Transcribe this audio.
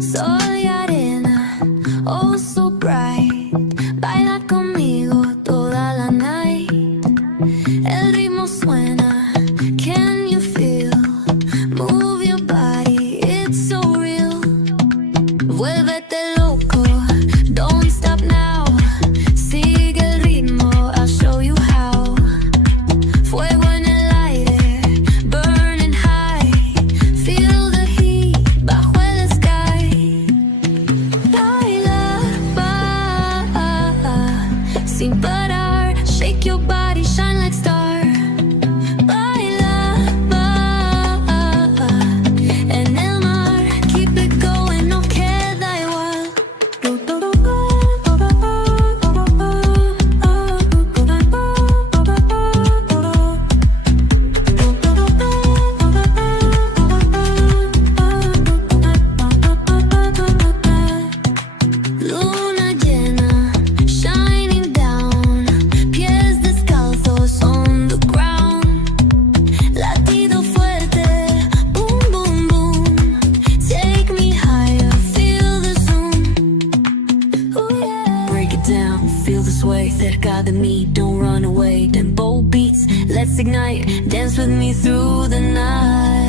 Soy arena, oh so bright. Baila conmigo toda la night. El ritmo suena, can you feel? Move your body, it's so real. Vuélvete loco, don't stop now. Sigue el ritmo, I'll show you how. Fuego en el aire, burning high. Feel the heat bajo el sky. Baila, sin parar. Shake your body, shine like star. Baila, en el mar. Keep it going, no queda igual. Luna llena, shining down. Pies descalzos on the ground. Latido fuerte, boom, boom, boom. Take me higher, feel the zoom. Ooh, yeah. Break it down, feel the sway. Cerca de mí, don't run away. Tempo beats, let's ignite. Dance with me through the night.